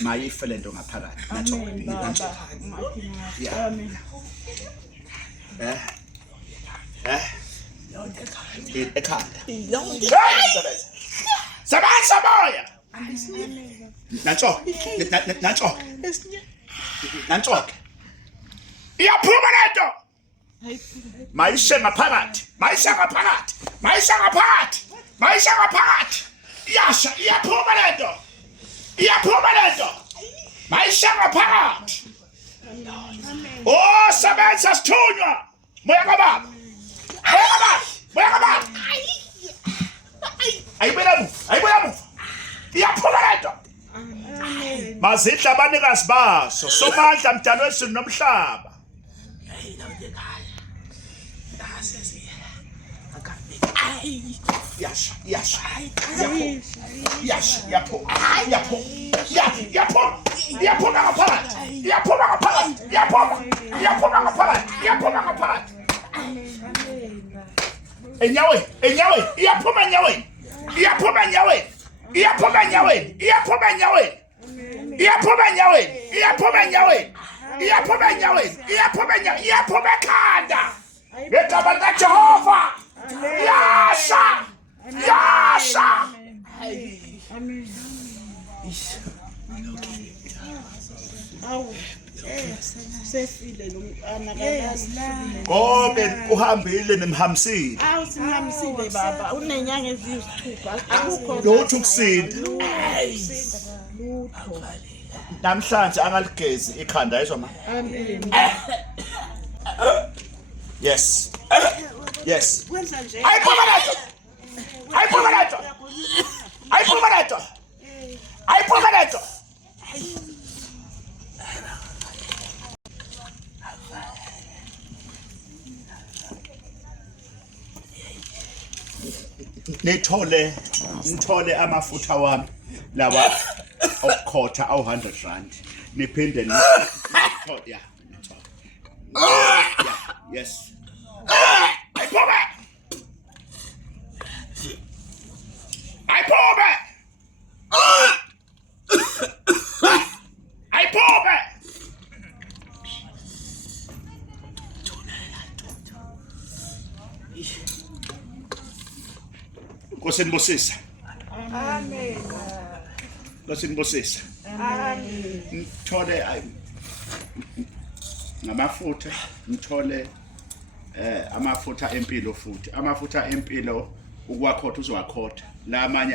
mayifele lento ngaphakathi Amen baba. Amen. Ekhanda sebenza moya nantsho iyaphuma lento mayishe ngaphakathi yasha iyaphuma lento mayishe ngaphakathi oh sebenza sithunywa moya kababa ayibela muva iyaphuma lento mazidla abanikazi baso somandla mdalo wezulu nomhlaba yasha iyaphuma ngaphakathi enyaweni iyaphuma enyaweni iyaphuma ekhanda ngegama likaJehova yasha Amen. Awu. Sefile lo mntana kaNkulunkulu. konke kuhambile nimhambisile Awu simhambisile baba. Unenyanga eziyisithupha. Akukho. lothi ukusinda Lutho. namhlanje angaligezi ikhanda yizwa ma Amen. yes Kwenza nje. ayiphuma lento nithole amafutha wami lawa okukhotha awu100 niphinde yeah yes ayiphume Nkosinibusisa. Amen. Nkosinibusisa. Amen. Ngithole ngamafutha, ngithole amafutha empilo futhi. Amafutha empilo ukwakhotha uzowakhotha. La amanye